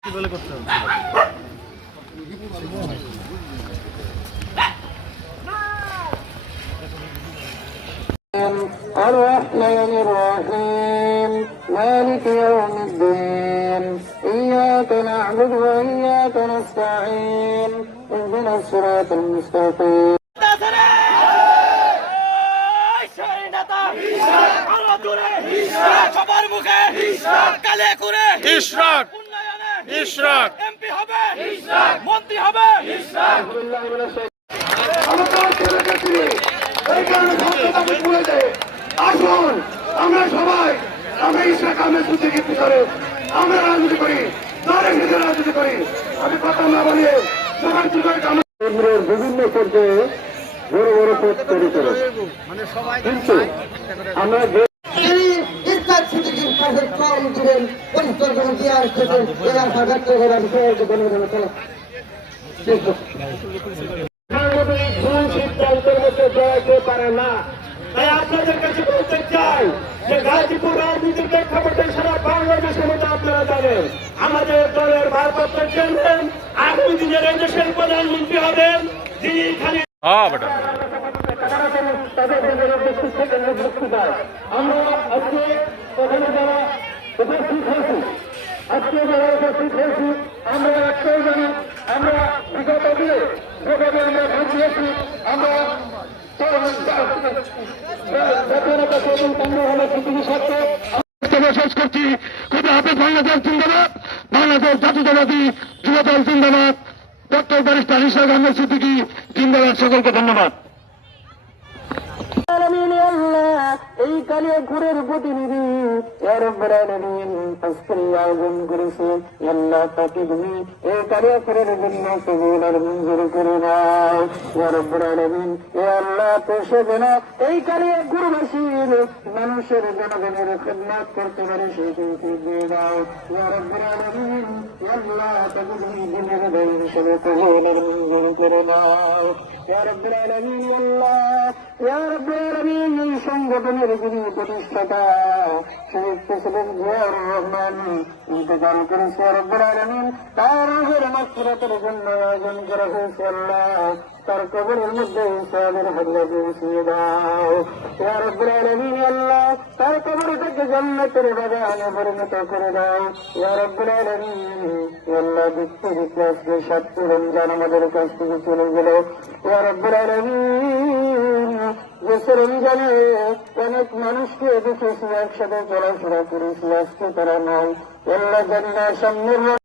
الرحمن الرحيم مالك يوم الدين إياك نعبد وإياك نستعين اهدنا الصراط المستقيم আসুন আমরা সবাই আমরা ইশরাক আহমেদ বুদ্ধিকে পিছনে আমরা রাজনীতি করি, দলের নিজে রাজনীতি করি। আমি কথা না বলিয়ে সবার কেন্দ্রের বিভিন্ন পর্যায়ে বড় বড় পদ তৈরি করে, কিন্তু আমরা সিদ্ধান্তের মধ্যে জড়াইতে পারে না। তাই আপনাদের কাছে বলতে চাই যে গাজীপুর রাজনীতির প্রেক্ষাপটে সারা বাংলাদেশের মধ্যে আপনারা জানেন আমাদের দলের ভারপ্রাপ্ত চেয়ারম্যান আগামী দিনের এই দেশের প্রধানমন্ত্রী হবেন, যিনি এখানে আমরা আজকে ওখানে যারা উপস্থিত হয়েছি, আজকে যারা উপস্থিত হয়েছি আমরা একটাই জানি, আমরা বিগত দিনে যেভাবে আমরা ভোট দিয়েছি আমরা শেষ করছি। খুবই হাফেজ বাংলাদেশ জিন্দাবাদ, বাংলাদেশ জাতীয়তাবাদী যুবদল জিন্দাবাদ, ডক্টর ব্যারিস্টার ইশরাক আহমেদ সিদ্দিকী জিন্দাবাদ। সকলকে ধন্যবাদ। এই কালিয়া ঘুরের প্রতিনিধি আয়োজন করেছে আল্লাহ, তাকে তুমি এই কালিয়া ঘুরের জন্য কবুল আর মঞ্জুর করে দাও। রব্বুল আলামিন, এ আল্লাহ পেশে যেন এই কালিয়া ঘুরবাসীর মানুষের জনগণের খেদমত করতে পারে সেই তৌফিক দিয়ে দাও। রব্বুল আলামিন, আল্লাহ তাকে তুমি দিনের দল হিসেবে কবুল আর মঞ্জুর করে দাও। রব্বুল আলামিন, আল্লাহ রব্বুল আলামিন, এই সংগঠনের যিনি প্রতিষ্ঠাতা শহীদ প্রেসিডেন্ট জিয়াউর রহমান ইন্তেকাল করেছে, রব্বুল আলামিন তার রুহের মাগফিরাতের জন্য আয়োজন করা হয়েছে। আল্লাহ তার কবরের মধ্যে সওয়াবের হাদিয়া পৌঁছিয়ে দাও। ইয়া রব্বুল আলামিন, আল্লাহ তার কবরটাকে জান্নাতের বাগানে পরিণত করে দাও। ইয়া রব্বুল আলামিন, আল্লাহ দেখতে দেখতে আজকে 7 রমজান আমাদের কাছ থেকে চলে গেল। ইয়া রব্বুল আলামিন, যে রমজানে অনেক মানুষকে দেখেছি একসাথে চলাফেরা করেছি, আজকে তারা নাই। আল্লাহ জানি না সামনের